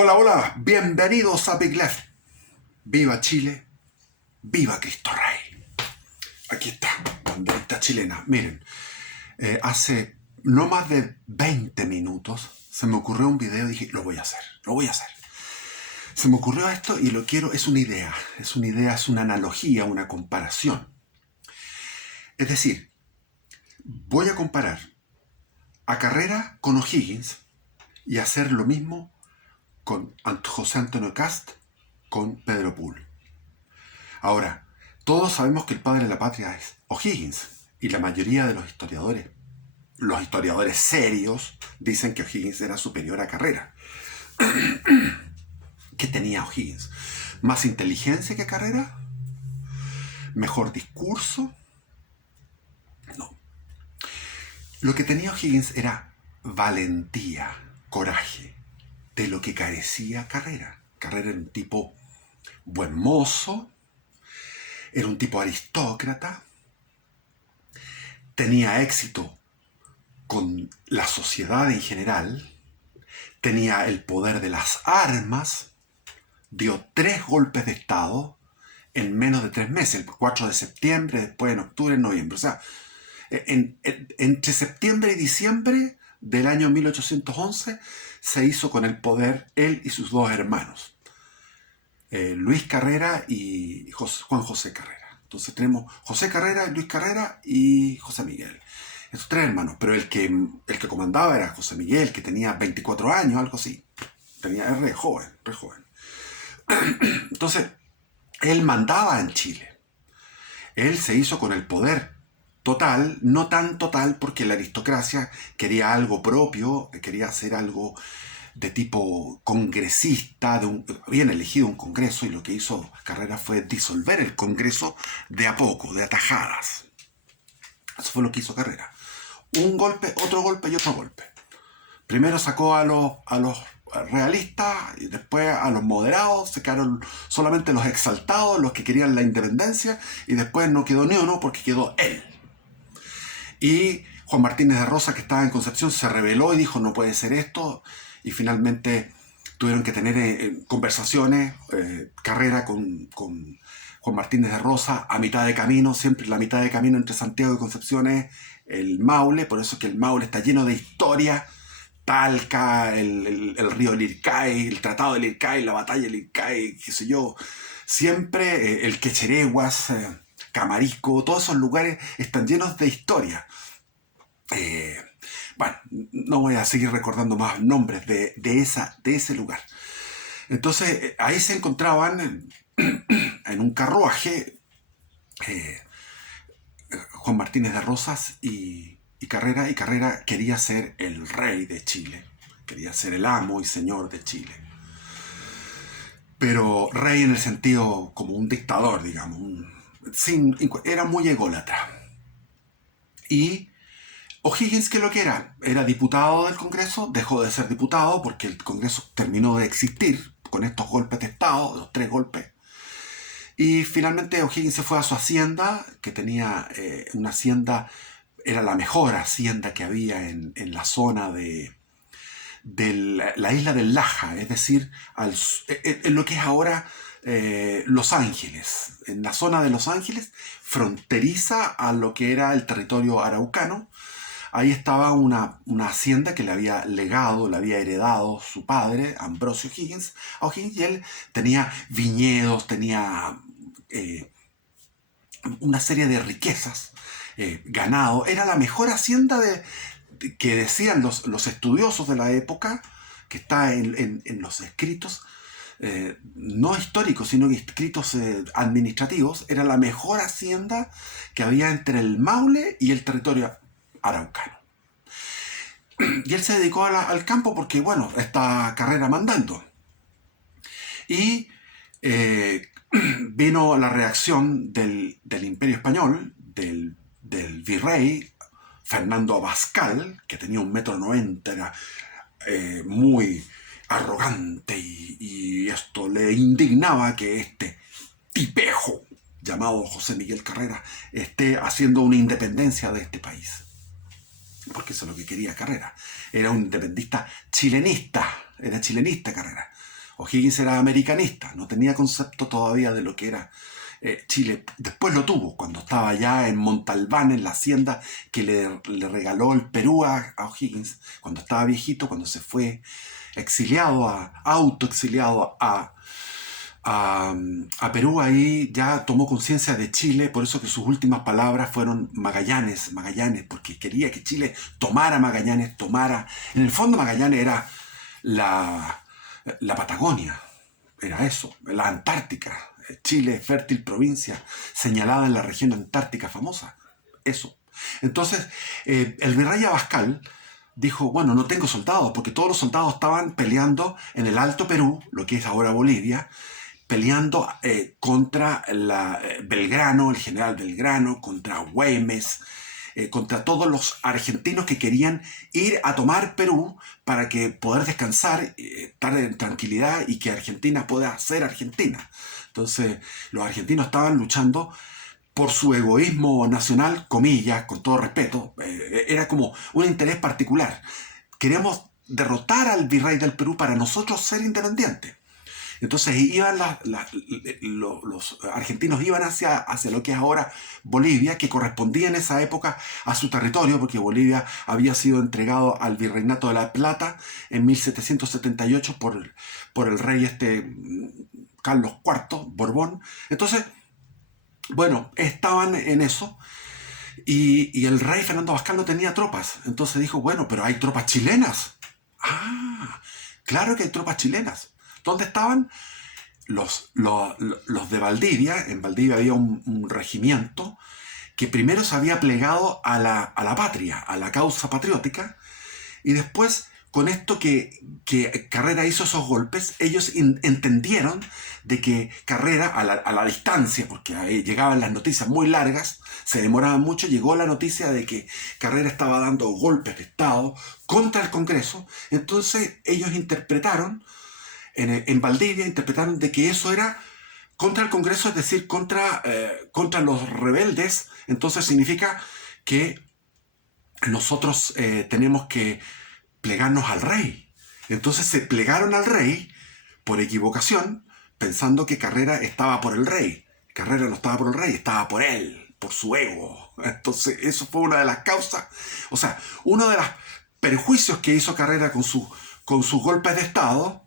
Hola, hola, bienvenidos a Big Left. Viva Chile, viva Cristo Rey. Aquí está, banderita chilena. Miren, hace no más de 20 minutos se me ocurrió un video y dije, lo voy a hacer, lo voy a hacer. Se me ocurrió esto y lo quiero, es una idea, es una analogía, una comparación. Es decir, voy a comparar a Carrera con O'Higgins y hacer lo mismo con José Antonio Cast con Pedro Pool. Ahora, todos sabemos que el padre de la patria es O'Higgins y la mayoría de los historiadores serios, dicen que O'Higgins era superior a Carrera. ¿Qué tenía O'Higgins? ¿Más inteligencia que Carrera? ¿Mejor discurso? No. Lo que tenía O'Higgins era valentía, coraje, de lo que carecía Carrera. Carrera era un tipo buen mozo, era un tipo aristócrata, tenía éxito con la sociedad en general, tenía el poder de las armas, dio 3 golpes de Estado en menos de 3 meses, el 4 de septiembre, después en octubre, en noviembre. O sea, entre septiembre y diciembre del año 1811 se hizo con el poder él y sus 2 hermanos, Luis Carrera y Juan José Carrera. Entonces tenemos José Carrera, Luis Carrera y José Miguel. Esos 3 hermanos, pero el que comandaba era José Miguel, que tenía 24 años, algo así. Era re joven, re joven. Entonces, él mandaba en Chile. Él se hizo con el poder total, no tan total porque la aristocracia quería algo propio, quería hacer algo de tipo congresista, habían elegido un congreso y lo que hizo Carrera fue disolver el congreso de a poco, de atajadas. Eso fue lo que hizo Carrera. Un golpe, otro golpe y otro golpe. Primero sacó a los realistas y después a los moderados, se quedaron solamente los exaltados, los que querían la independencia, y después no quedó ni uno porque quedó él. Y Juan Martínez de Rosa, que estaba en Concepción, se rebeló y dijo no puede ser esto, y finalmente tuvieron que tener conversaciones, Carrera con Juan Martínez de Rosa a mitad de camino. Siempre la mitad de camino entre Santiago y Concepción es el Maule, por eso es que el Maule está lleno de historia. Talca, el río Lircay, el tratado de Lircay, la batalla de Lircay, qué sé yo. Siempre el Quechereguas, Camarisco, todos esos lugares están llenos de historia. Bueno, no voy a seguir recordando más nombres de ese lugar. Entonces, ahí se encontraban en un carruaje Juan Martínez de Rosas y Carrera, y Carrera quería ser el rey de Chile, quería ser el amo y señor de Chile. Pero rey en el sentido como un dictador, digamos, era muy ególatra. Y O'Higgins, ¿qué es lo que era? Era diputado del Congreso, dejó de ser diputado porque el Congreso terminó de existir con estos golpes de Estado, los 3 golpes. Y finalmente O'Higgins se fue a su hacienda, que tenía una hacienda, era la mejor hacienda que había en la zona de la isla del Laja, es decir, en lo que es ahora Los Ángeles, en la zona de Los Ángeles, fronteriza a lo que era el territorio araucano. Ahí estaba una hacienda que le había legado, le había heredado su padre, Ambrosio O'Higgins, a O'Higgins, y él tenía viñedos, tenía una serie de riquezas, ganado. Era la mejor hacienda que decían los estudiosos de la época, que está en los escritos, no históricos, sino escritos administrativos. Era la mejor hacienda que había entre el Maule y el territorio araucano. Y él se dedicó al campo porque, bueno, esta Carrera mandando. Y vino la reacción del Imperio Español, del virrey Fernando Abascal, que tenía 1,90 m, era muy arrogante, y esto le indignaba que este tipejo llamado José Miguel Carrera esté haciendo una independencia de este país. Porque eso es lo que quería Carrera. Era un independista chilenista, era chilenista Carrera. O'Higgins era americanista, no tenía concepto todavía de lo que era Chile. Después lo tuvo, cuando estaba ya en Montalbán, en la hacienda que le regaló el Perú a O'Higgins, cuando estaba viejito, cuando se fue exiliado, autoexiliado a Perú. Ahí ya tomó conciencia de Chile, por eso que sus últimas palabras fueron Magallanes, Magallanes, porque quería que Chile tomara Magallanes, En el fondo Magallanes era la Patagonia, era eso, la Antártica. Chile, fértil provincia, señalada en la región antártica famosa. Eso. Entonces, el virrey Abascal dijo, bueno, no tengo soldados, porque todos los soldados estaban peleando en el Alto Perú, lo que es ahora Bolivia, peleando contra Belgrano, el general Belgrano, contra Güemes, contra todos los argentinos que querían ir a tomar Perú para que poder descansar, estar en tranquilidad y que Argentina pueda ser Argentina. Entonces, los argentinos estaban luchando por su egoísmo nacional, comillas, con todo respeto. Era como un interés particular. Queremos derrotar al virrey del Perú para nosotros ser independientes. Entonces iban los argentinos iban hacia lo que es ahora Bolivia, que correspondía en esa época a su territorio, porque Bolivia había sido entregado al Virreinato de la Plata en 1778 por el rey Carlos IV, Borbón. Entonces, bueno, estaban en eso. Y el rey Fernando Abascal no tenía tropas. Entonces dijo, bueno, pero hay tropas chilenas. Ah, claro que hay tropas chilenas. ¿Dónde estaban? Los de Valdivia. En Valdivia había un regimiento que primero se había plegado a la patria, a la causa patriótica, y después, con esto que Carrera hizo esos golpes, ellos entendieron de que Carrera, a la distancia, porque ahí llegaban las noticias muy largas, se demoraban mucho, llegó la noticia de que Carrera estaba dando golpes de Estado contra el Congreso. Entonces ellos interpretaron, en Valdivia, interpretaron de que eso era contra el Congreso, es decir, contra los rebeldes. Entonces significa que nosotros tenemos que plegarnos al rey. Entonces se plegaron al rey por equivocación, pensando que Carrera estaba por el rey. Carrera no estaba por el rey, estaba por él, por su ego. Entonces eso fue una de las causas, o sea, uno de los perjuicios que hizo Carrera con sus golpes de Estado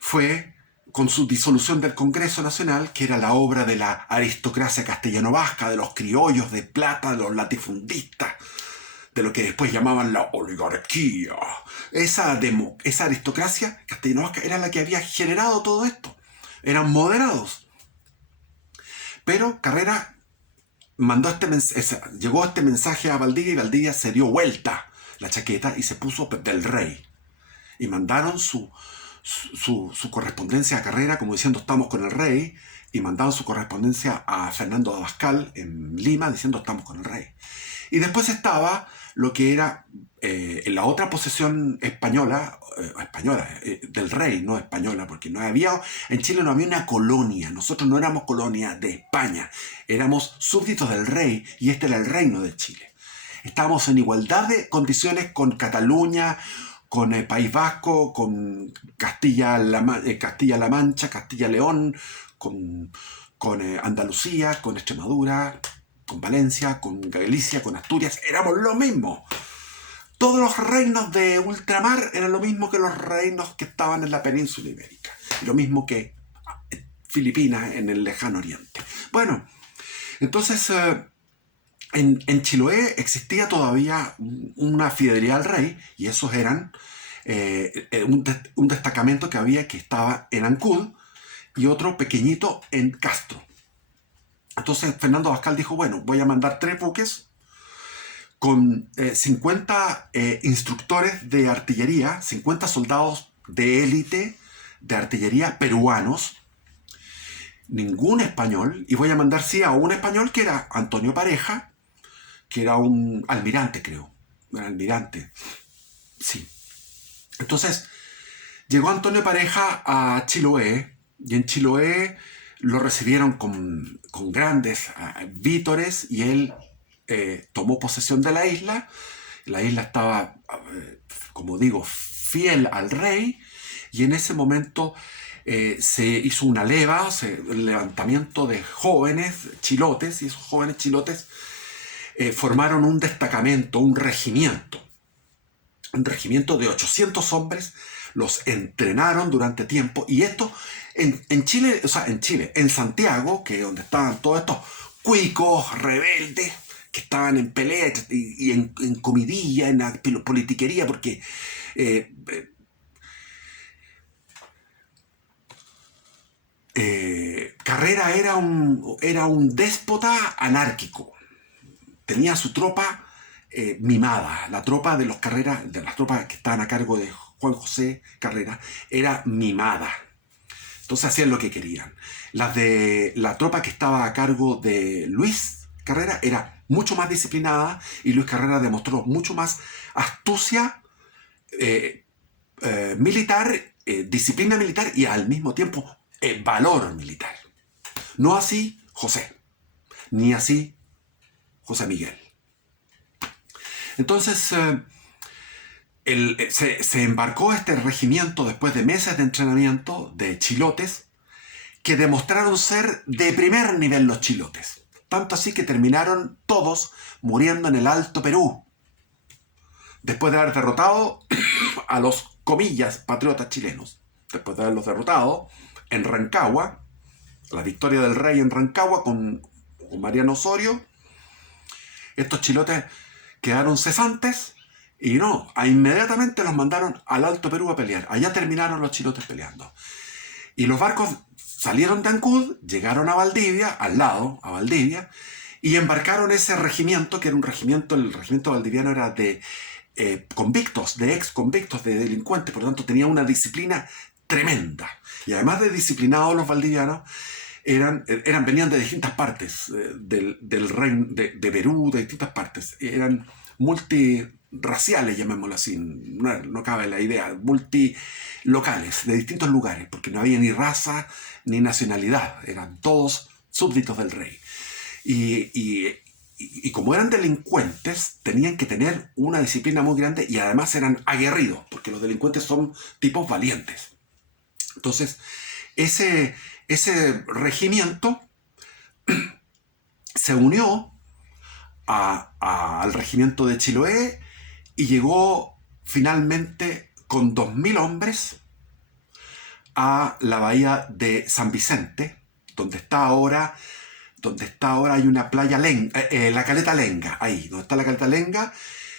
fue con su disolución del Congreso Nacional, que era la obra de la aristocracia castellano-vasca, de los criollos de plata, de los latifundistas, de lo que después llamaban la oligarquía. Esa aristocracia castellano-vasca era la que había generado todo esto. Eran moderados. Pero Carrera llegó este mensaje a Valdivia, y Valdivia se dio vuelta la chaqueta y se puso del rey. Y mandaron su correspondencia a Carrera como diciendo estamos con el rey, y mandaron su correspondencia a Fernando Abascal en Lima diciendo estamos con el rey. Y después estaba lo que era en la otra posesión española del rey, no española, porque en Chile no había una colonia. Nosotros no éramos colonia de España, éramos súbditos del rey, y este era el reino de Chile. Estábamos en igualdad de condiciones con Cataluña, con el País Vasco, con Castilla-La Mancha, Castilla-León, con Andalucía, con Extremadura, con Valencia, con Galicia, con Asturias. Éramos lo mismo. Todos los reinos de ultramar eran lo mismo que los reinos que estaban en la península ibérica, y lo mismo que Filipinas en el lejano oriente. Bueno, entonces en Chiloé existía todavía una fidelidad al rey, y esos eran un destacamento que estaba en Ancud y otro pequeñito en Castro. Entonces Fernando Abascal dijo, bueno, voy a mandar 3 buques con 50 instructores de artillería, 50 soldados de élite de artillería peruanos, ningún español, y voy a mandar sí a un español que era Antonio Pareja, que era un almirante, creo, era almirante, sí. Entonces llegó Antonio Pareja a Chiloé, y en Chiloé lo recibieron con grandes vítores, y él tomó posesión de la isla. La isla estaba, como digo, fiel al rey, y en ese momento se hizo una leva, un levantamiento de jóvenes chilotes, y esos jóvenes chilotes formaron un destacamento, un regimiento de 800 hombres, los entrenaron durante tiempo, y esto en Chile, o sea, en Santiago, que es donde estaban todos estos cuicos rebeldes, que estaban en pelea y en comidilla, en la politiquería, porque eh, Carrera era un déspota anárquico. Tenía su tropa mimada. La tropa de los Carrera, de las tropas que estaban a cargo de Juan José Carrera, era mimada. Entonces hacían lo que querían. Las de la tropa que estaba a cargo de Luis Carrera era mucho más disciplinada, y Luis Carrera demostró mucho más astucia eh, militar, disciplina militar, y al mismo tiempo valor militar. No así José, ni así José Miguel. Entonces se embarcó este regimiento después de meses de entrenamiento de chilotes que demostraron ser de primer nivel los chilotes. Tanto así que terminaron todos muriendo en el Alto Perú, después de haber derrotado a los, comillas, patriotas chilenos. Después de haberlos derrotado en Rancagua, la victoria del rey en Rancagua con Mariano Osorio, estos chilotes quedaron cesantes y inmediatamente los mandaron al Alto Perú a pelear. Allá terminaron los chilotes peleando. Y los barcos salieron de Ancud, llegaron a Valdivia, al lado, a Valdivia, y embarcaron ese regimiento, que era un regimiento, el regimiento valdiviano era de convictos, de ex convictos, de delincuentes, por lo tanto tenía una disciplina tremenda. Y además de disciplinados, los valdivianos venían de distintas partes del reino de Perú, de distintas partes. Eran multirraciales, llamémoslo así, no cabe la idea, multilocales, de distintos lugares, porque no había ni raza ni nacionalidad, eran todos súbditos del rey. Y como eran delincuentes, tenían que tener una disciplina muy grande, y además eran aguerridos, porque los delincuentes son tipos valientes. Entonces, ese regimiento se unió al regimiento de Chiloé y llegó finalmente con 2000 hombres a la bahía de San Vicente, donde está ahora hay una playa, la Caleta Lenga, ahí, donde está la Caleta Lenga,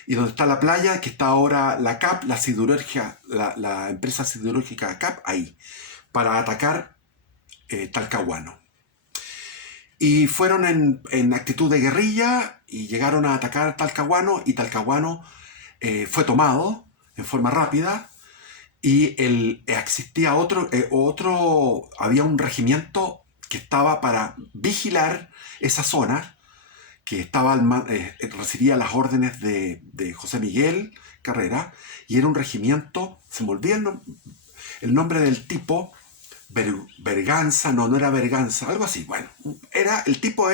y donde está la playa, que está ahora la CAP, la siderurgia, la empresa siderúrgica CAP, ahí, para atacar Talcahuano. Y fueron en actitud de guerrilla y llegaron a atacar Talcahuano, y Talcahuano fue tomado en forma rápida, y existía había un regimiento que estaba para vigilar esa zona, que recibía las órdenes de José Miguel Carrera, y era un regimiento, se me olvida el nombre del tipo, Berganza, no era Berganza, algo así. Bueno, el tipo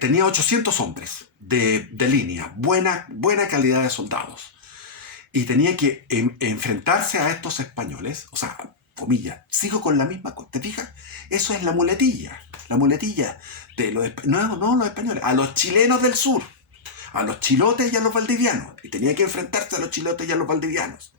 tenía 800 hombres de línea, buena calidad de soldados, y tenía que enfrentarse a estos españoles, o sea, comillas, sigo con la misma cosa, ¿te fijas? Eso es la muletilla de los los españoles, a los chilenos del sur, a los chilotes y a los valdivianos, y tenía que enfrentarse a los chilotes y a los valdivianos.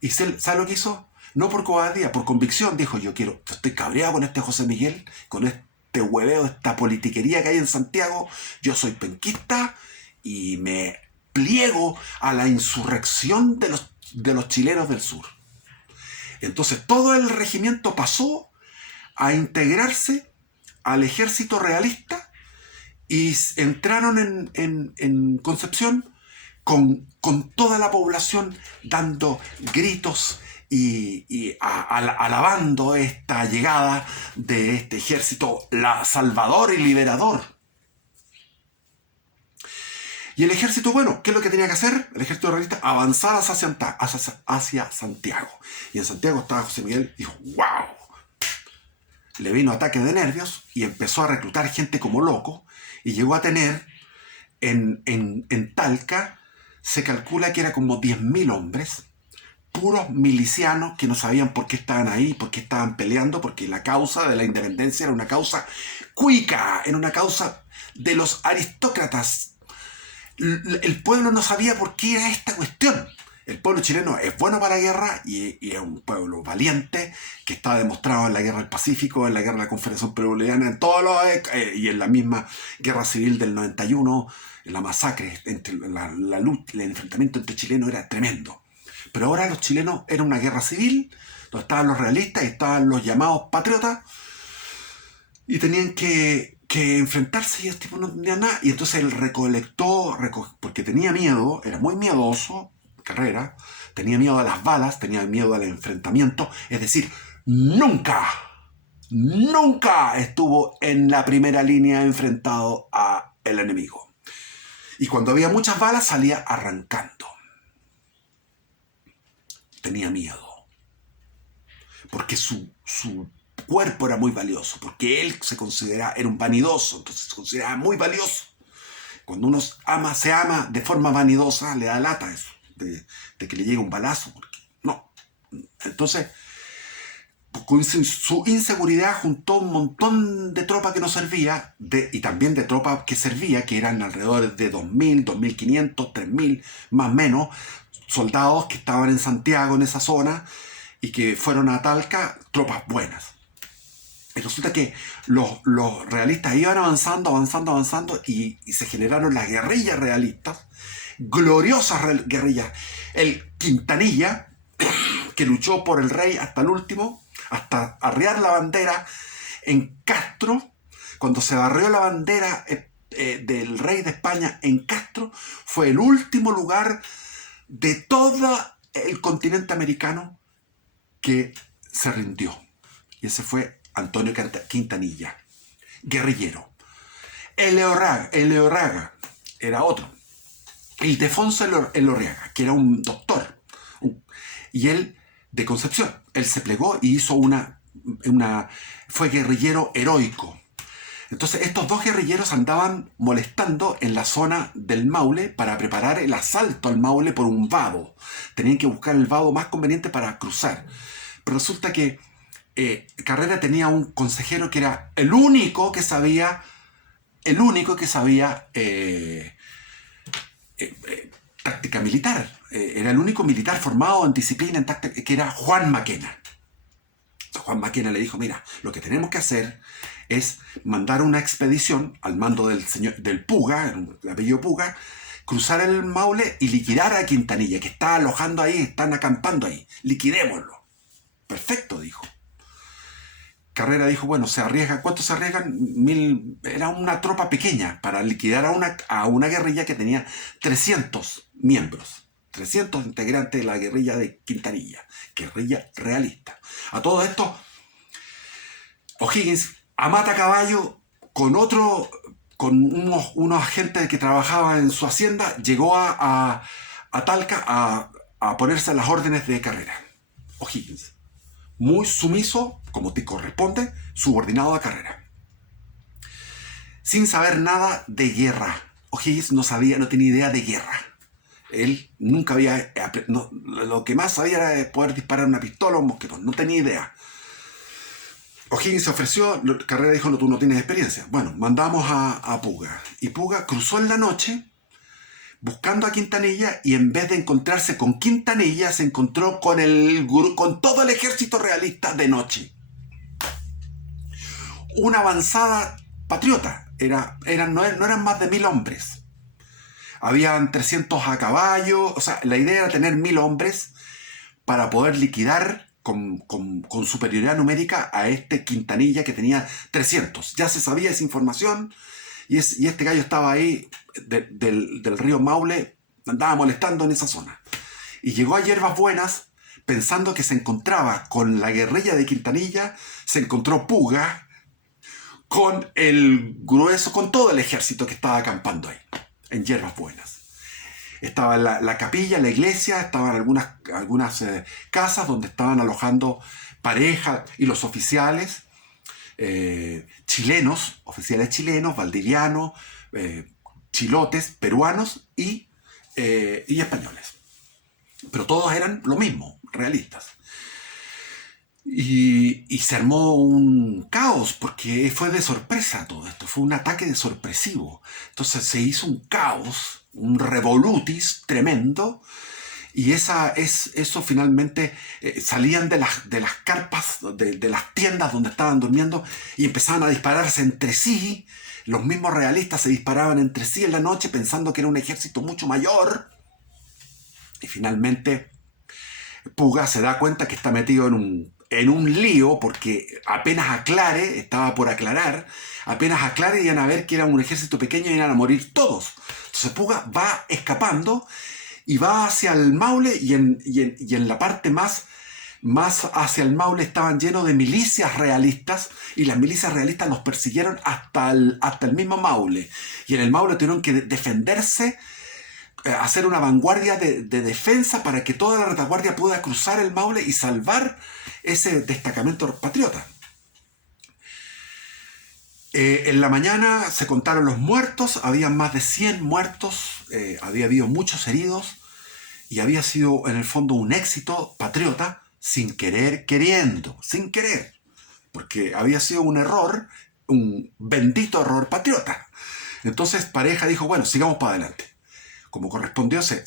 ¿Y sabe lo que hizo? No por cobardía, por convicción. Dijo, yo estoy cabreado con este José Miguel, con este hueveo, esta politiquería que hay en Santiago. Yo soy penquista y me pliego a la insurrección de los chilenos del sur. Entonces todo el regimiento pasó a integrarse al ejército realista, y entraron en Concepción con toda la población dando gritos y alabando esta llegada de este ejército salvador y liberador. Y el ejército, bueno, ¿qué es lo que tenía que hacer? El ejército realista, avanzar hacia Santiago. Y en Santiago estaba José Miguel, y dijo, ¡wow! Le vino ataque de nervios y empezó a reclutar gente como loco, y llegó a tener en Talca, se calcula que era como 10.000 hombres, puros milicianos que no sabían por qué estaban ahí, por qué estaban peleando, porque la causa de la independencia era una causa cuica, era una causa de los aristócratas. El pueblo no sabía por qué era esta cuestión. El pueblo chileno es bueno para la guerra y es un pueblo valiente que está demostrado en la guerra del Pacífico, en la guerra de la Confederación Peruviana, en todos los, y en la misma guerra civil del 91, en la masacre, entre la lucha, el enfrentamiento entre chilenos era tremendo. Pero ahora los chilenos era una guerra civil, donde estaban los realistas y estaban los llamados patriotas, y tenían que enfrentarse y el tipo no tenía nada. Y entonces él recolectó, porque tenía miedo, era muy miedoso, Carrera, tenía miedo a las balas, tenía miedo al enfrentamiento, es decir, nunca estuvo en la primera línea enfrentado al enemigo. Y cuando había muchas balas salía arrancando. Tenía miedo. Porque su cuerpo era muy valioso, porque él era un vanidoso, entonces se consideraba muy valioso. Cuando uno se ama de forma vanidosa, le da lata eso, de que le llegue un balazo, porque no. Entonces, con su inseguridad juntó un montón de tropa que no servía, y también de tropa que servía, que eran alrededor de 2.000, 2.500, 3.000, más o menos, soldados que estaban en Santiago, en esa zona, y que fueron a Talca, tropas buenas. Y resulta que los realistas iban avanzando, y se generaron las guerrillas realistas, gloriosas guerrillas. El Quintanilla, que luchó por el rey hasta el último, hasta arriar la bandera en Castro. Cuando se barrió la bandera del rey de España en Castro, fue el último lugar de todo el continente americano que se rindió. Y ese fue Antonio Quintanilla, guerrillero. Eleorraga era otro. Ildefonso Elorriaga, que era un doctor, y él de Concepción. Él se plegó y hizo fue guerrillero heroico. Entonces estos dos guerrilleros andaban molestando en la zona del Maule para preparar el asalto al Maule por un vado. Tenían que buscar el vado más conveniente para cruzar. Pero resulta que Carrera tenía un consejero que era el único que sabía táctica militar. Era el único militar formado en disciplina, en táctica, que era Juan Maquena. Entonces Juan Maquena le dijo, mira, lo que tenemos que hacer es mandar una expedición al mando del Puga, el apellido Puga, cruzar el Maule y liquidar a Quintanilla, que está alojando ahí, están acampando ahí. Liquidémoslo. Perfecto, dijo. Carrera dijo, bueno, se arriesga. ¿Cuánto se arriesgan? 1.000. Era una tropa pequeña para liquidar a una guerrilla que tenía 300 miembros. 300 integrantes de la guerrilla de Quintanilla. Guerrilla realista. A todo esto, O'Higgins, a mata caballo, con unos agentes que trabajaban en su hacienda, llegó a Talca a ponerse a las órdenes de Carrera. O'Higgins, muy sumiso, como te corresponde, subordinado a Carrera. Sin saber nada de guerra. O'Higgins no tenía idea de guerra. Él nunca había... lo que más sabía era poder disparar una pistola o un mosquetón. No tenía idea. O'Higgins se ofreció, Carrera dijo, no, tú no tienes experiencia. Bueno, mandamos a Puga. Y Puga cruzó en la noche buscando a Quintanilla, y en vez de encontrarse con Quintanilla, se encontró con todo el ejército realista de noche. Una avanzada patriota. No eran más de 1.000 hombres. Habían 300 a caballo. O sea, la idea era tener 1.000 hombres para poder liquidar con superioridad numérica a este Quintanilla, que tenía 300. Ya se sabía esa información. Y este gallo estaba ahí del río Maule, andaba molestando en esa zona. Y llegó a Hierbas Buenas pensando que se encontraba con la guerrilla de Quintanilla. Se encontró Puga con el grueso, con todo el ejército que estaba acampando ahí, en Hierbas Buenas. Estaba la capilla, la iglesia, estaban algunas casas donde estaban alojando parejas y los oficiales. Chilenos, oficiales chilenos, valdivianos, chilotes, peruanos y españoles. Pero todos eran lo mismo, realistas. Y se armó un caos porque fue de sorpresa todo esto, fue un ataque de sorpresivo. Entonces se hizo un caos, un revolutis tremendo, y eso finalmente salían de las carpas, de las tiendas donde estaban durmiendo y empezaban a dispararse entre sí. Los mismos realistas se disparaban entre sí en la noche pensando que era un ejército mucho mayor. Y finalmente Puga se da cuenta que está metido en un lío porque apenas aclare, estaba por aclarar, apenas aclare iban a ver que era un ejército pequeño y iban a morir todos. Entonces Puga va escapando y va hacia el Maule y en la parte más hacia el Maule estaban llenos de milicias realistas y las milicias realistas los persiguieron hasta el mismo Maule. Y en el Maule tuvieron que defenderse, hacer una vanguardia de defensa para que toda la retaguardia pueda cruzar el Maule y salvar ese destacamento patriota. En la mañana se contaron los muertos, había más de 100 muertos, había habido muchos heridos y había sido en el fondo un éxito patriota sin querer, queriendo, sin querer, porque había sido un error, un bendito error patriota. Entonces Pareja dijo, bueno, sigamos para adelante. Como correspondió, se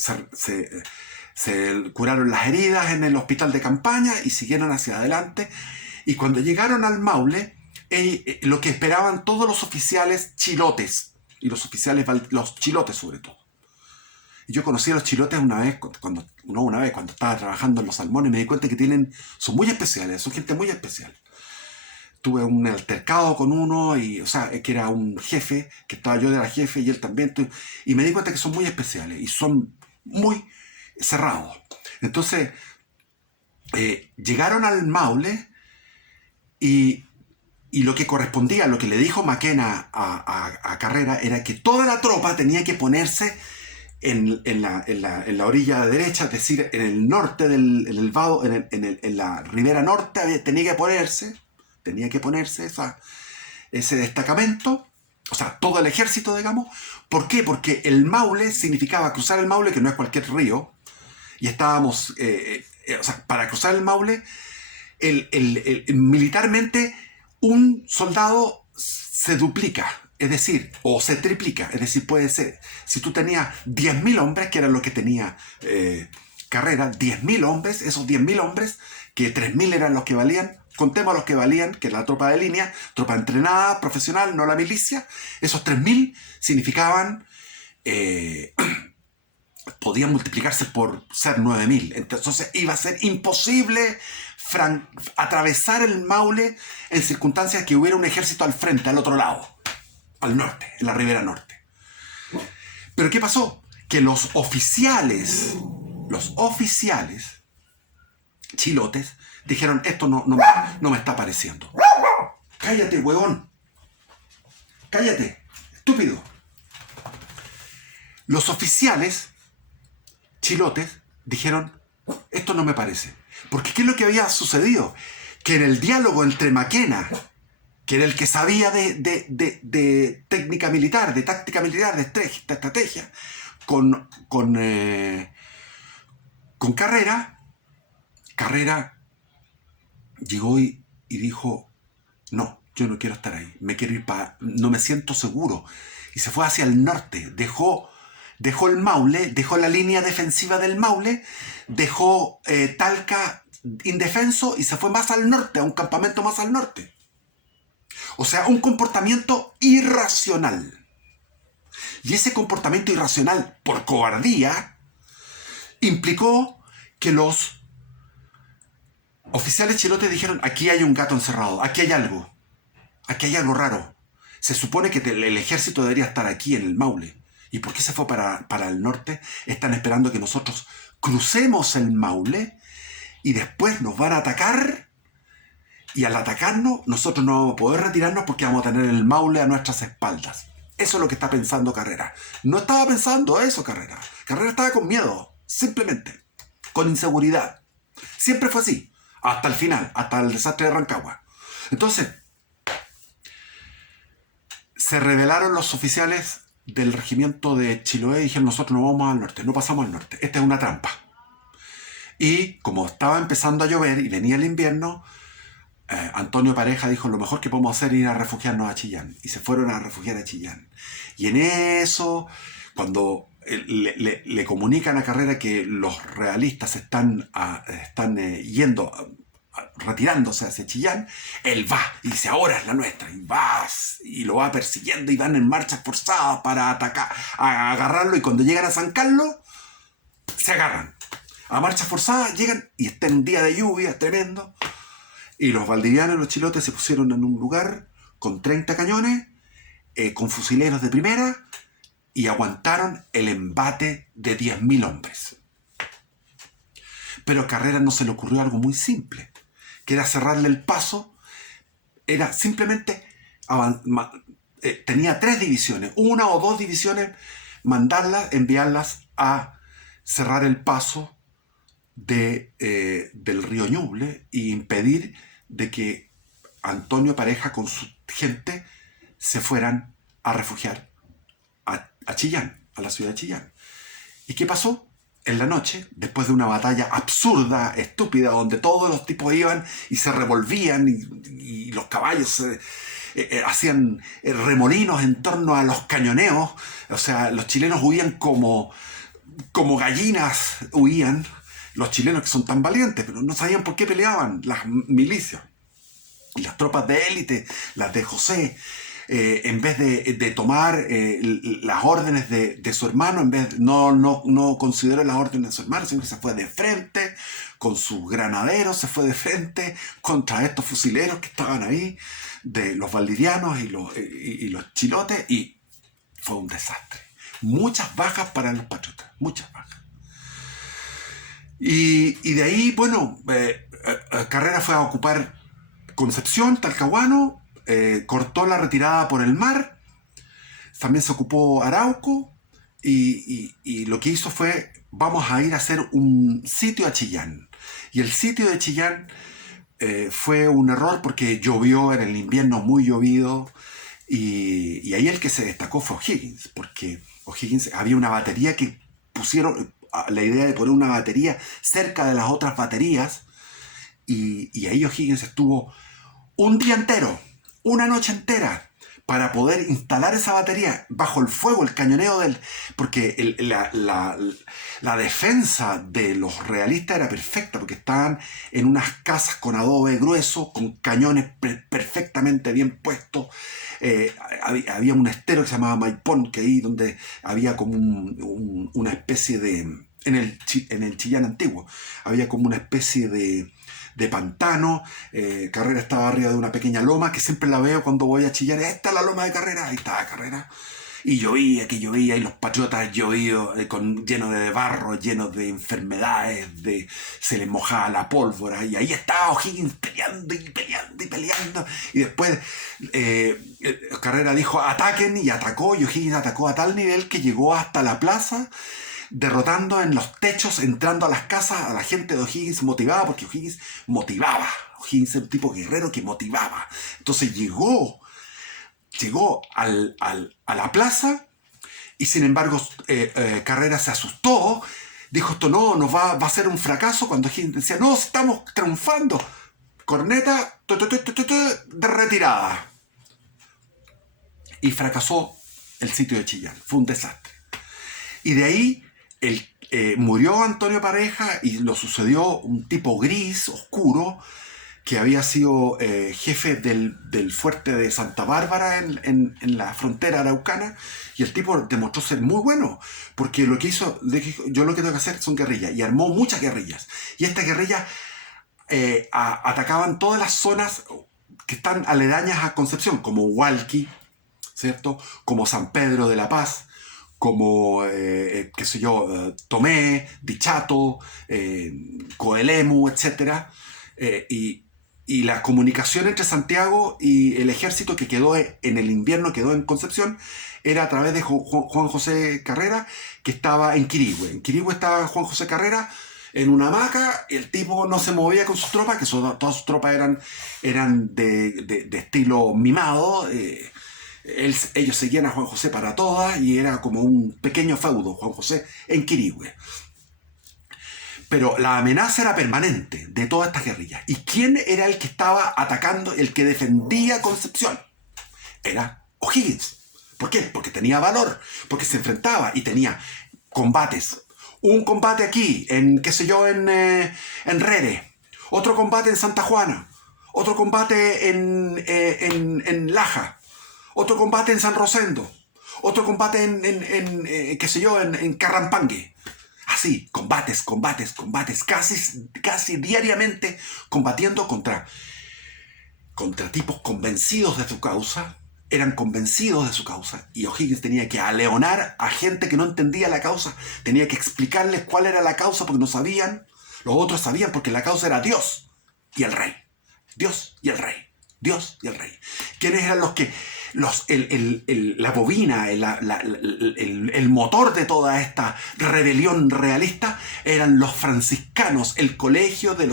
curaron las heridas en el hospital de campaña y siguieron hacia adelante. Y cuando llegaron al Maule, lo que esperaban todos los oficiales chilotes, y los chilotes sobre todo. Y yo conocí a los chilotes una vez cuando estaba trabajando en los salmones, y me di cuenta que son muy especiales, son gente muy especial. Tuve un altercado con uno, que era un jefe, que yo era jefe y él también, y me di cuenta que son muy especiales y son muy cerrados. Entonces, llegaron al Maule y lo que correspondía, lo que le dijo Maquena a Carrera era que toda la tropa tenía que ponerse en la orilla derecha, es decir, en el norte del vado, en la ribera norte, tenía que ponerse ese destacamento, o sea, todo el ejército, digamos. ¿Por qué? Porque el Maule significaba cruzar el Maule, que no es cualquier río, y estábamos, para cruzar el Maule, militarmente, un soldado se duplica, es decir, o se triplica, es decir, puede ser, si tú tenías 10.000 hombres, que era lo que tenía Carrera, 10.000 hombres, esos 10.000 hombres, que 3.000 eran los que valían, contemos los que valían, que la tropa de línea, tropa entrenada, profesional, no la milicia, esos 3.000 significaban, podían multiplicarse por ser 9.000, entonces iba a ser imposible atravesar el Maule en circunstancias que hubiera un ejército al frente, al otro lado, al norte, en la ribera norte. Pero ¿qué pasó? Que los oficiales chilotes dijeron, esto no me está pareciendo. Cállate, huevón. Cállate, estúpido. Los oficiales chilotes dijeron, esto no me parece. Porque ¿qué es lo que había sucedido? Que en el diálogo entre Maquena, que era el que sabía de técnica militar, de táctica militar, de estrategia, con Carrera llegó y dijo, no, yo no quiero estar ahí, me quiero ir no me siento seguro. Y se fue hacia el norte, dejó el Maule, dejó la línea defensiva del Maule, dejó Talca indefenso y se fue más al norte, a un campamento más al norte. O sea, un comportamiento irracional. Y ese comportamiento irracional por cobardía implicó que los oficiales chilotes dijeron, aquí hay un gato encerrado, aquí hay algo raro. Se supone que el ejército debería estar aquí en el Maule. ¿Y por qué se fue para el norte? Están esperando que nosotros crucemos el Maule y después nos van a atacar. Y al atacarnos, nosotros no vamos a poder retirarnos porque vamos a tener el Maule a nuestras espaldas. Eso es lo que está pensando Carrera. No estaba pensando eso, Carrera. Carrera estaba con miedo, simplemente. Con inseguridad. Siempre fue así. Hasta el final, hasta el desastre de Rancagua. Entonces, se rebelaron los oficiales del regimiento de Chiloé y dijeron, nosotros no vamos al norte, no pasamos al norte. Esta es una trampa. Y como estaba empezando a llover y venía el invierno, Antonio Pareja dijo, lo mejor que podemos hacer es ir a refugiarnos a Chillán. Y se fueron a refugiar a Chillán. Y en eso, cuando le comunican a Carrera que los realistas están yendo, retirándose hacia Chillán, él va y dice, ahora es la nuestra. Y va y lo va persiguiendo y van en marchas forzadas para atacar, a agarrarlo. Y cuando llegan a San Carlos, se agarran. A marcha forzada llegan y está en un día de lluvia tremendo. Y los valdivianos y los chilotes se pusieron en un lugar con 30 cañones, con fusileros de primera, y aguantaron el embate de 10.000 hombres. Pero a Carrera no se le ocurrió algo muy simple, que era cerrarle el paso. Era simplemente tenía 3 divisiones, 1 o 2 divisiones, mandarlas, enviarlas a cerrar el paso del río Ñuble e impedir de que Antonio Pareja con su gente se fueran a refugiar a Chillán, a la ciudad de Chillán. ¿Y qué pasó? En la noche, después de una batalla absurda, estúpida, donde todos los tipos iban y se revolvían y los caballos hacían remolinos en torno a los cañoneos, o sea, los chilenos huían como gallinas, huían, los chilenos que son tan valientes, pero no sabían por qué peleaban las milicias. Y las tropas de élite, las de José, en vez de tomar las órdenes de su hermano, no consideró las órdenes de su hermano, sino que se fue de frente, con sus granaderos, se fue de frente contra estos fusileros que estaban ahí, de los valdivianos y los chilotes, y fue un desastre. Muchas bajas para los patriotas, muchas bajas. Y de ahí, bueno, Carrera fue a ocupar Concepción, Talcahuano, cortó la retirada por el mar, también se ocupó Arauco, y lo que hizo fue, vamos a ir a hacer un sitio a Chillán. Y el sitio de Chillán fue un error porque llovió en el invierno, muy llovido, y ahí el que se destacó fue O'Higgins, porque O'Higgins había una batería que pusieron, la idea de poner una batería cerca de las otras baterías, y ahí O'Higgins estuvo un día entero, una noche entera, para poder instalar esa batería bajo el fuego, el cañoneo porque la defensa de los realistas era perfecta, porque estaban en unas casas con adobe grueso, con cañones perfectamente bien puestos. Había un estero que se llamaba Maipón, que ahí donde había como una especie de... En el Chillán antiguo, había como una especie de pantano. Carrera estaba arriba de una pequeña loma que siempre la veo cuando voy a Chillán. Esta es la loma de Carrera, ahí estaba Carrera. Y llovía, y los patriotas llenos de barro, llenos de enfermedades, se les mojaba la pólvora, y ahí estaba O'Higgins peleando y peleando y peleando. Y después Carrera dijo ataquen, y atacó, y O'Higgins atacó a tal nivel que llegó hasta la plaza, derrotando en los techos, entrando a las casas a la gente de O'Higgins motivada, porque O'Higgins motivaba. O'Higgins era un tipo guerrero que motivaba. Entonces llegó a la plaza, y sin embargo Carrera se asustó, dijo esto no va a ser un fracaso, cuando O'Higgins decía no, estamos triunfando, corneta de retirada, y fracasó el sitio de Chillán, fue un desastre. Y de ahí murió Antonio Pareja y lo sucedió un tipo gris, oscuro, que había sido jefe del fuerte de Santa Bárbara en la frontera araucana, y el tipo demostró ser muy bueno, porque lo que hizo, yo lo que tengo que hacer son guerrillas, y armó muchas guerrillas, y estas guerrillas atacaban todas las zonas que están aledañas a Concepción, como Hualqui, ¿cierto? Como San Pedro de la Paz, como, qué sé yo, Tomé, Dichato, Coelemu, etc. Y la comunicación entre Santiago y el ejército que quedó en el invierno, quedó en Concepción, era a través de Juan José Carrera, que estaba en Quirihue. En Quirihue estaba Juan José Carrera en una hamaca, el tipo no se movía con sus tropas, que todas sus tropas eran de estilo mimado. Ellos seguían a Juan José para todas, y era como un pequeño feudo, Juan José en Quirihue. Pero la amenaza era permanente de todas estas guerrillas. ¿Y quién era el que estaba atacando, el que defendía Concepción? Era O'Higgins. ¿Por qué? Porque tenía valor, porque se enfrentaba y tenía combates. Un combate aquí, en qué sé yo, en Rere. Otro combate en Santa Juana. Otro combate en Laja. Otro combate en San Rosendo. Otro combate qué sé yo, en Carrampangue. Así, combates, casi diariamente combatiendo contra tipos convencidos de su causa. Eran convencidos de su causa, y O'Higgins tenía que aleonar a gente que no entendía la causa, tenía que explicarles cuál era la causa porque no sabían. Los otros sabían porque la causa era Dios y el rey. Dios y el rey. Dios y el rey. ¿Quiénes eran los que la bobina, el motor de toda esta rebelión realista? Eran los franciscanos, el colegio de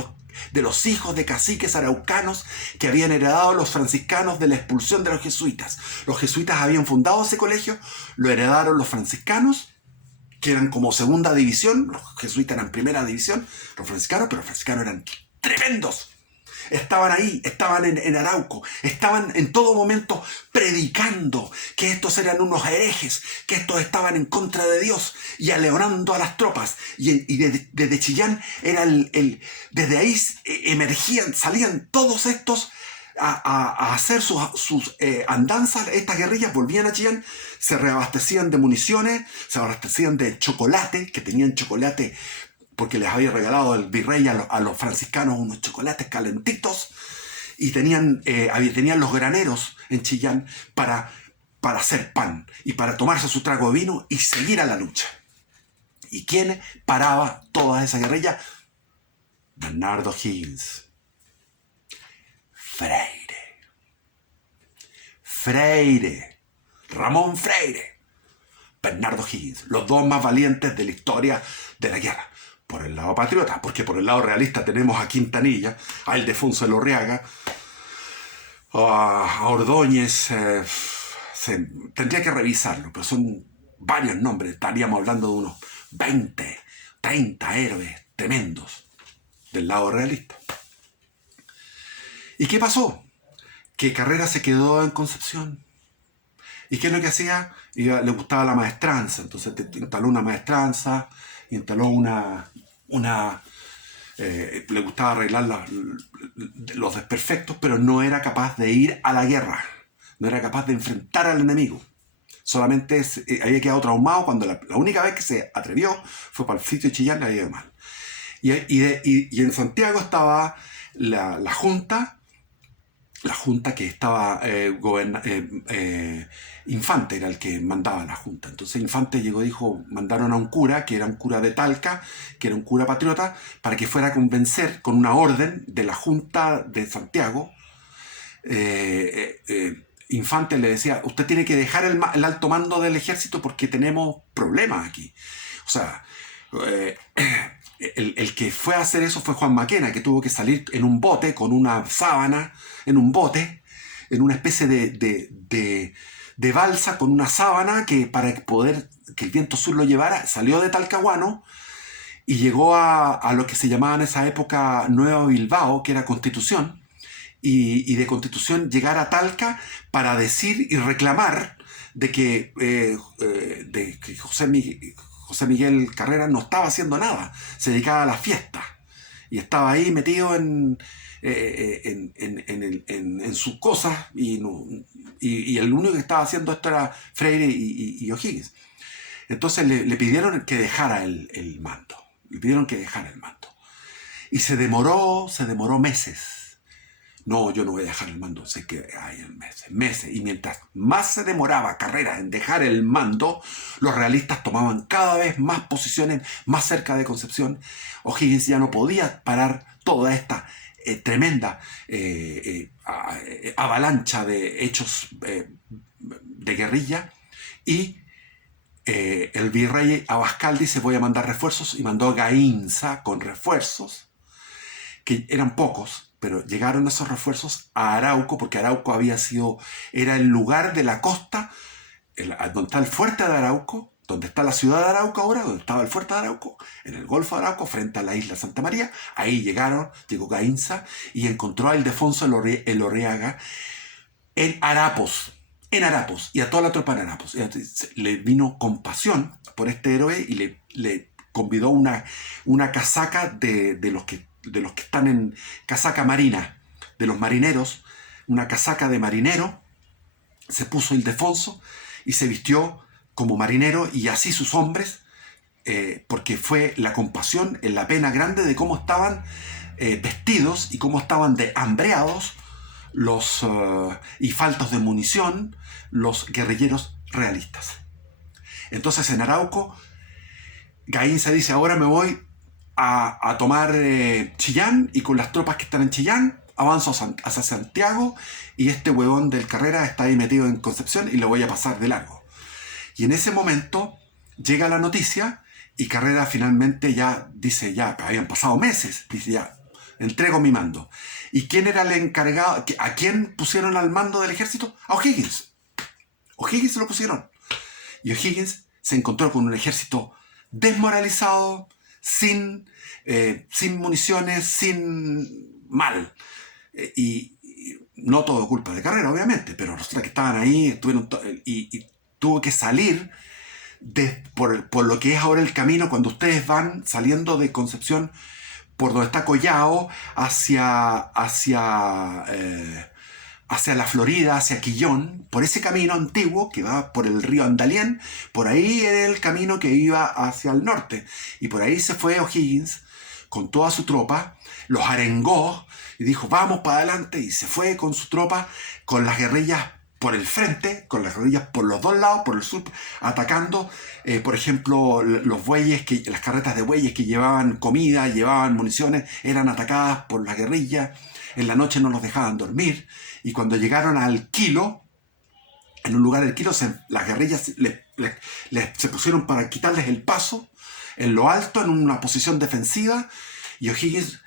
los hijos de caciques araucanos que habían heredado los franciscanos de la expulsión de los jesuitas. Los jesuitas habían fundado ese colegio, lo heredaron los franciscanos, que eran como segunda división. Los jesuitas eran primera división, los franciscanos, pero los franciscanos eran tremendos. Estaban ahí, estaban en Arauco, estaban en todo momento predicando que estos eran unos herejes, que estos estaban en contra de Dios y aleonando a las tropas. Y desde Chillán era desde ahí emergían, salían todos estos a hacer sus andanzas. Estas guerrillas volvían a Chillán, se reabastecían de municiones, se abastecían de chocolate, que tenían chocolate porque les había regalado el virrey a los franciscanos unos chocolates calentitos, y tenían los graneros en Chillán para hacer pan y para tomarse su trago de vino y seguir a la lucha. ¿Y quién paraba toda esa guerrilla? Bernardo O'Higgins. Freire. Ramón Freire. Bernardo O'Higgins. Los dos más valientes de la historia de la guerra. Por el lado patriota, porque por el lado realista tenemos a Quintanilla, a Ildefonso de Lorriaga, a Ordóñez. Tendría que revisarlo, pero son varios nombres. Estaríamos hablando de unos 20, 30 héroes tremendos del lado realista. ¿Y qué pasó? Que Carrera se quedó en Concepción. ¿Y qué es lo que hacía? Le gustaba la maestranza, entonces instaló una maestranza, instaló le gustaba arreglar los desperfectos, pero no era capaz de ir a la guerra, no era capaz de enfrentar al enemigo. Solamente había quedado traumado cuando la única vez que se atrevió fue para el sitio de Chillán, le había ido mal. Y en Santiago estaba la Junta que estaba Infante era el que mandaba la Junta. Entonces Infante mandaron a un cura, que era un cura de Talca, que era un cura patriota, para que fuera a convencer con una orden de la Junta de Santiago. Infante le decía: usted tiene que dejar el alto mando del ejército porque tenemos problemas aquí. O sea, el que fue a hacer eso fue Juan Maquena, que tuvo que salir en un bote con una sábana, en una especie de balsa con una sábana, que para poder que el viento sur lo llevara, salió de Talcahuano y llegó a lo que se llamaba en esa época Nueva Bilbao, que era Constitución, y de Constitución llegar a Talca para decir y reclamar de que José Miguel Carrera no estaba haciendo nada, se dedicaba a la fiesta y estaba ahí metido en sus cosas, y el único que estaba haciendo esto era Freire y O'Higgins. Entonces le pidieron que dejara el mando, y se demoró meses. No, yo no voy a dejar el mando, sé que hay meses. Y mientras más se demoraba Carrera en dejar el mando, los realistas tomaban cada vez más posiciones más cerca de Concepción. O'Higgins ya no podía parar toda esta tremenda avalancha de hechos de guerrilla, y el virrey Abascal dice: voy a mandar refuerzos, y mandó a Gainza con refuerzos, que eran pocos, pero llegaron esos refuerzos a Arauco, porque Arauco era el lugar de la costa, donde está el fuerte de Arauco, donde está la ciudad de Arauco ahora, donde estaba el fuerte de Arauco, en el Golfo de Arauco, frente a la isla Santa María. Ahí llegó Gaínza y encontró a Ildefonso Elorriaga en Harapos, y a toda la tropa en Harapos. Le vino compasión por este héroe y le convidó una casaca de los que están en casaca marina, de los marineros, una casaca de marinero. Se puso Ildefonso y se vistió como marinero, y así sus hombres, porque fue la compasión, la pena grande de cómo estaban vestidos y cómo estaban hambreados y faltos de munición los guerrilleros realistas. Entonces en Arauco, Gaínza dice: ahora me voy a tomar Chillán, y con las tropas que están en Chillán avanzo hacia Santiago, y este huevón del Carrera está ahí metido en Concepción y lo voy a pasar de largo. Y en ese momento llega la noticia y Carrera finalmente ya dice, ya habían pasado meses, dice: ya, entrego mi mando. ¿Y quién era el encargado? ¿A quién pusieron al mando del ejército? A O'Higgins. O'Higgins lo pusieron. Y O'Higgins se encontró con un ejército desmoralizado, sin municiones, sin mal. Y no todo culpa de Carrera, obviamente, pero los que estaban ahí estuvieron y tuvo que salir por lo que es ahora el camino cuando ustedes van saliendo de Concepción, por donde está Collao, hacia la Florida, hacia Quillón, por ese camino antiguo que va por el río Andalién. Por ahí era el camino que iba hacia el norte, y por ahí se fue O'Higgins con toda su tropa, los arengó y dijo: vamos para adelante, y se fue con su tropa, con las guerrillas por el frente, con las guerrillas por los dos lados, por el sur, atacando, por ejemplo, los bueyes, las carretas de bueyes que llevaban comida, llevaban municiones, eran atacadas por la guerrilla. En la noche no los dejaban dormir, y cuando llegaron al Kilo, en un lugar del Kilo, las guerrillas se pusieron para quitarles el paso en lo alto, en una posición defensiva, y O'Higgins,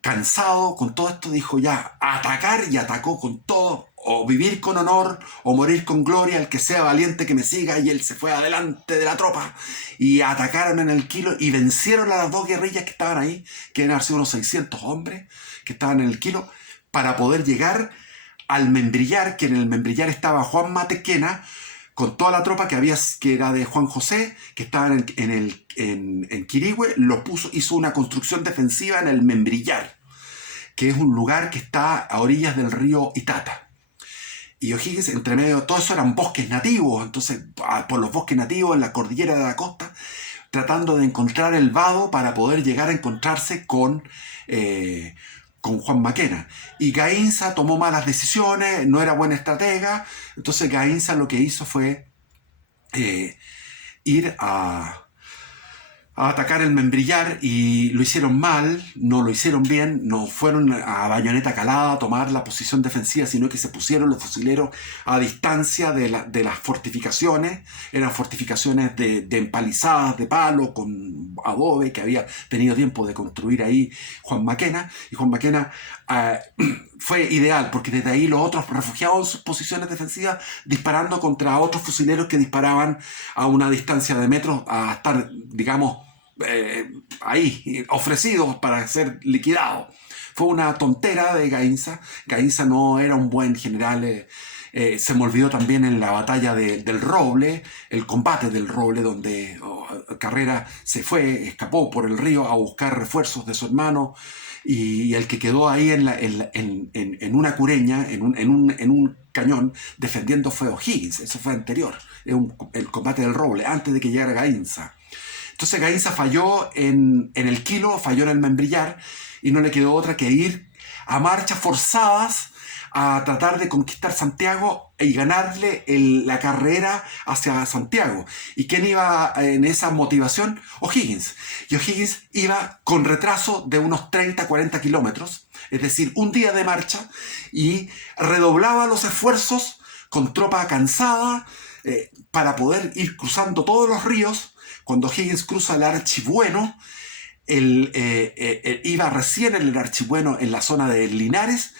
cansado con todo esto, dijo: ya, a atacar, y atacó con todo: o vivir con honor o morir con gloria, el que sea valiente que me siga. Y él se fue adelante de la tropa y atacaron en el Kilo y vencieron a las dos guerrillas que estaban ahí, que eran unos 600 hombres que estaban en el Kilo, para poder llegar al Membrillar, que en el Membrillar estaba Juan Matequena con toda la tropa que era de Juan José, que estaba en Quirihue. Hizo una construcción defensiva en el Membrillar, que es un lugar que está a orillas del río Itata. Y O'Higgins, entre medio de todo eso, eran bosques nativos. Entonces, por los bosques nativos en la cordillera de la costa, tratando de encontrar el vado para poder llegar a encontrarse con Juan Maquena. Y Gaínza tomó malas decisiones, no era buena estratega. Entonces Gaínza lo que hizo fue ir a atacar el Membrillar, y lo hicieron mal, no lo hicieron bien, no fueron a bayoneta calada a tomar la posición defensiva, sino que se pusieron los fusileros a distancia de las fortificaciones. Eran fortificaciones de empalizadas de palo con adobe que había tenido tiempo de construir ahí Juan Maquena, y Juan Maquena fue ideal, porque desde ahí los otros refugiados en sus posiciones defensivas, disparando contra otros fusileros que disparaban a una distancia de metros, a estar, digamos, ahí, ofrecidos para ser liquidados. Fue una tontera de Gaínza. Gaínza no era un buen general. Se me olvidó también en la batalla del Roble, el combate del Roble, donde Carrera escapó por el río a buscar refuerzos de su hermano, y el que quedó ahí en una cureña, en un cañón, defendiendo, fue O'Higgins. Eso fue anterior, el combate del Roble, antes de que llegara Gaínza. Entonces Gaínza falló en el Kilo, falló en el Membrillar, y no le quedó otra que ir a marchas forzadas a tratar de conquistar Santiago y ganarle la carrera hacia Santiago. ¿Y quién iba en esa motivación? O'Higgins. Y O'Higgins iba con retraso de unos 30-40 kilómetros, es decir, un día de marcha, y redoblaba los esfuerzos con tropa cansada para poder ir cruzando todos los ríos. Cuando O'Higgins cruza el Archibueno, iba recién en el Archibueno, en la zona de Linares,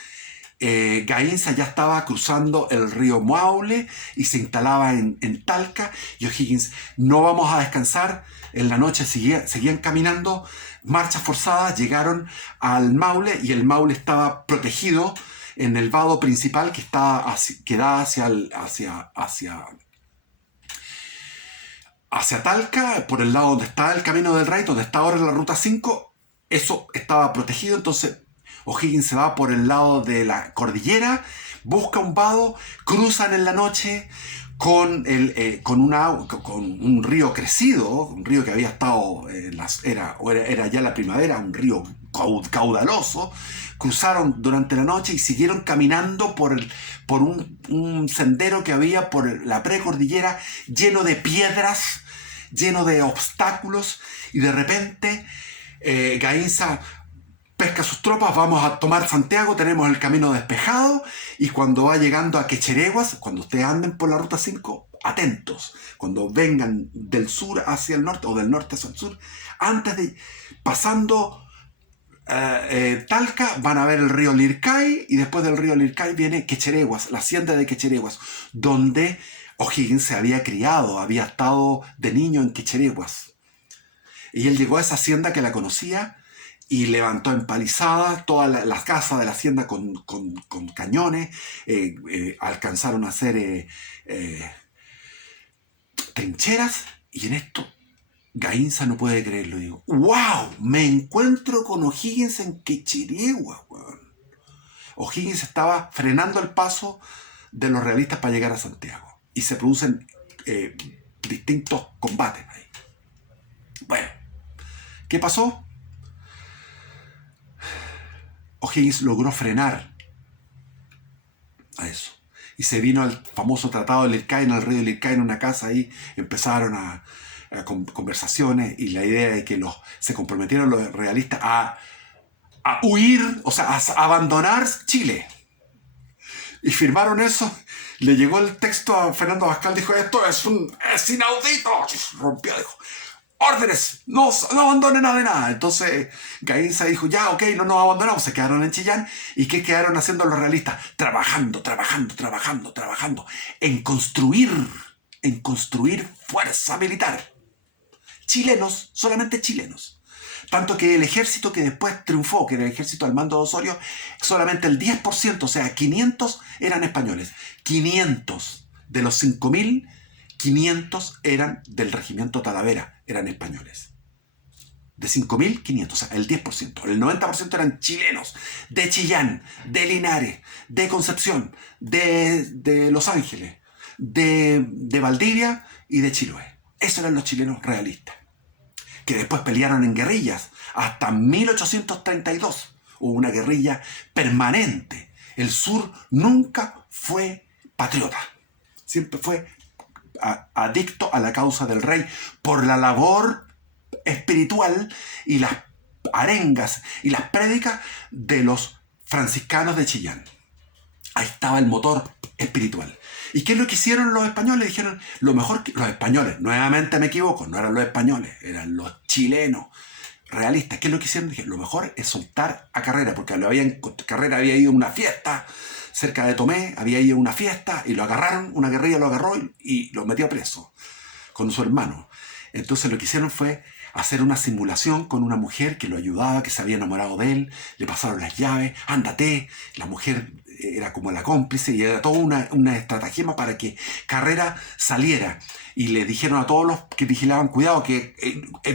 Gainza ya estaba cruzando el río Maule y se instalaba en Talca, y O'Higgins: no vamos a descansar. En la noche seguían caminando, marchas forzadas, llegaron al Maule, y el Maule estaba protegido en el vado principal que da hacia Talca, por el lado donde está el Camino del Rey, donde está ahora la Ruta 5. Eso estaba protegido. Entonces O'Higgins se va por el lado de la cordillera, busca un vado, cruzan en la noche con un río crecido, un río que había estado era ya la primavera, un río caudaloso. Cruzaron durante la noche y siguieron caminando por un sendero que había por la precordillera, lleno de piedras, lleno de obstáculos, y de repente Gainza pesca sus tropas: vamos a tomar Santiago, tenemos el camino despejado. Y cuando va llegando a Quechereguas, cuando ustedes anden por la Ruta 5, atentos, cuando vengan del sur hacia el norte o del norte hacia el sur, pasando Talca, van a ver el río Lircay, y después del río Lircay viene Quechereguas, la hacienda de Quechereguas, donde O'Higgins se había criado, había estado de niño en Quechereguas. Y él llegó a esa hacienda, que la conocía, y levantó empalizadas todas las casas de la hacienda con cañones. Alcanzaron a hacer trincheras, y en esto Gainza no puede creerlo. Digo: ¡wow! Me encuentro con O'Higgins en Quechereguas, weón. O'Higgins estaba frenando el paso de los realistas para llegar a Santiago, y se producen distintos combates ahí. Bueno, ¿qué pasó? O'Higgins logró frenar a eso, y se vino al famoso tratado de Lircay, en el río Lircay, en una casa ahí. Empezaron a conversaciones, y la idea de que se comprometieron los realistas a huir, o sea, a abandonar Chile, y firmaron eso. Le llegó el texto a Fernando Abascal, dijo: esto es inaudito. Rompió, dijo: órdenes, no abandonen nada de nada. Entonces Gainza dijo: ya, ok, no nos abandonamos. Se quedaron en Chillán. ¿Y qué quedaron haciendo los realistas? Trabajando en construir fuerza militar. Chilenos, solamente chilenos. Tanto que el ejército que después triunfó, que era el ejército al mando de Osorio, solamente el 10%, o sea, 500 eran españoles. 500 de los 5.000, 500 eran del regimiento Talavera, eran españoles. De 5.000, 500, o sea, el 10%. El 90% eran chilenos, de Chillán, de Linares, de Concepción, de Los Ángeles, de Valdivia y de Chiloé. Esos eran los chilenos realistas, que después pelearon en guerrillas hasta 1832. Hubo una guerrilla permanente. El sur nunca fue patriota, siempre fue adicto a la causa del rey, por la labor espiritual y las arengas y las prédicas de los franciscanos de Chillán. Ahí estaba el motor espiritual. ¿Y qué es lo que hicieron los españoles? Dijeron: lo mejor que los españoles, nuevamente me equivoco, no eran los españoles, eran los chilenos realistas. ¿Qué es lo que hicieron? Dijeron: lo mejor es soltar a Carrera, porque Carrera había ido a una fiesta cerca de Tomé, había ido a una fiesta y lo agarraron, una guerrilla lo agarró y lo metió preso con su hermano. Entonces lo que hicieron fue hacer una simulación con una mujer que lo ayudaba, que se había enamorado de él. Le pasaron las llaves: ándate. La mujer era como la cómplice, y era toda una estratagema para que Carrera saliera. Y le dijeron a todos los que vigilaban: cuidado, que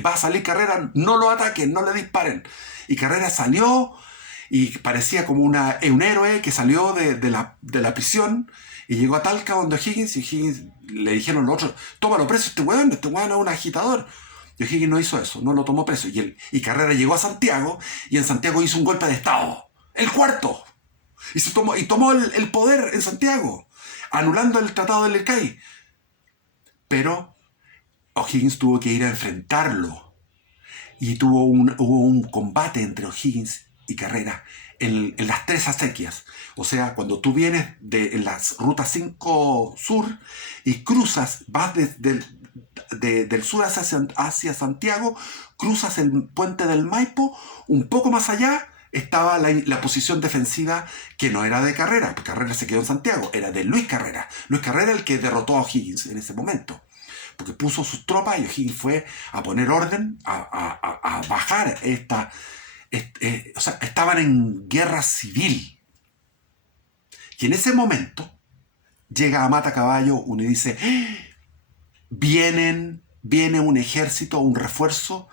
va a salir Carrera, no lo ataquen, no le disparen. Y Carrera salió, y parecía como un héroe que salió de la prisión, y llegó a Talca donde O'Higgins, y O'Higgins le dijeron los otros: tómalo preso, este weón es un agitador. Y O'Higgins no hizo eso, no lo tomó preso. Y Carrera llegó a Santiago, y en Santiago hizo un golpe de estado, el cuarto, y tomó el poder en Santiago, anulando el tratado de Lircay. Pero O'Higgins tuvo que ir a enfrentarlo, y hubo un combate entre O'Higgins y Carrera en las 3 acequias. O sea, cuando tú vienes en la Ruta 5 Sur y cruzas, vas del sur hacia Santiago, cruzas el puente del Maipo, un poco más allá estaba la posición defensiva que no era de Carrera, porque Carrera se quedó en Santiago, era de Luis Carrera. Luis Carrera el que derrotó a O'Higgins en ese momento, porque puso sus tropas y O'Higgins fue a poner orden, a bajar o sea, estaban en guerra civil. Y en ese momento llega a Matacaballo uno y dice, viene un ejército, un refuerzo,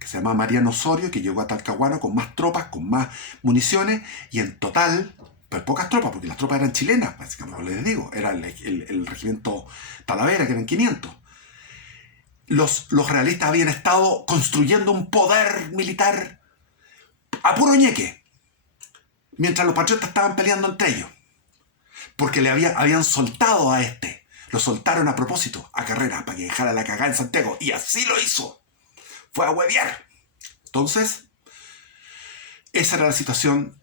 que se llama Mariano Osorio, que llegó a Talcahuano con más tropas, con más municiones, y en total, pues pocas tropas, porque las tropas eran chilenas, básicamente, como les digo, era el regimiento Talavera, que eran 500. Los realistas habían estado construyendo un poder militar a puro ñeque, mientras los patriotas estaban peleando entre ellos, porque habían soltado a este. Lo soltaron a propósito, a Carrera, para que dejara la cagada en Santiago, y así lo hizo. Fue a huevear. Entonces, esa era la situación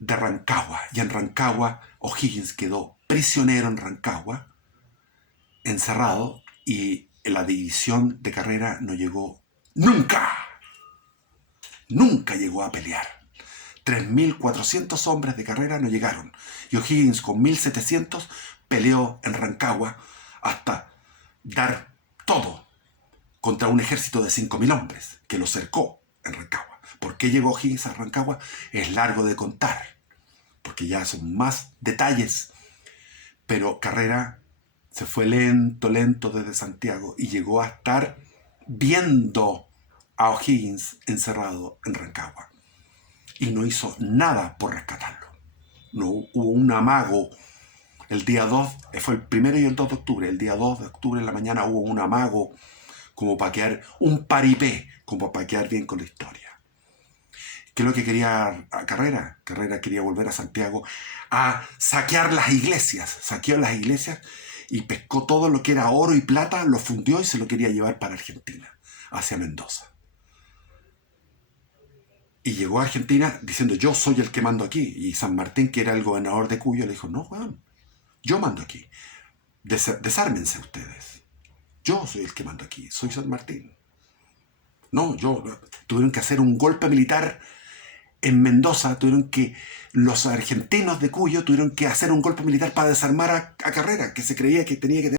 de Rancagua. Y en Rancagua, O'Higgins quedó prisionero en Rancagua, encerrado, y la división de Carrera no llegó nunca. Nunca llegó a pelear. 3.400 hombres de Carrera no llegaron. Y O'Higgins con 1.700 peleó en Rancagua hasta dar todo contra un ejército de 5.000 hombres que lo cercó en Rancagua. ¿Por qué llegó O'Higgins a Rancagua? Es largo de contar, porque ya son más detalles. Pero Carrera se fue lento desde Santiago y llegó a estar viendo a O'Higgins encerrado en Rancagua. Y no hizo nada por rescatarlo. No hubo un amago. El día 2, fue el 1 y el 2 de octubre. El día 2 de octubre en la mañana hubo un amago como para quedar, un paripé, como para quedar bien con la historia. ¿Qué es lo que quería Carrera? Carrera quería volver a Santiago a saquear las iglesias. Saqueó las iglesias y pescó todo lo que era oro y plata, lo fundió y se lo quería llevar para Argentina, hacia Mendoza. Y llegó a Argentina diciendo, yo soy el que mando aquí. Y San Martín, que era el gobernador de Cuyo, le dijo, no, weón, yo mando aquí. Desármense ustedes. Yo soy el que mando aquí, soy San Martín. No, tuvieron que hacer un golpe militar en Mendoza, los argentinos de Cuyo tuvieron que hacer un golpe militar para desarmar a Carrera, que se creía que tenía que tener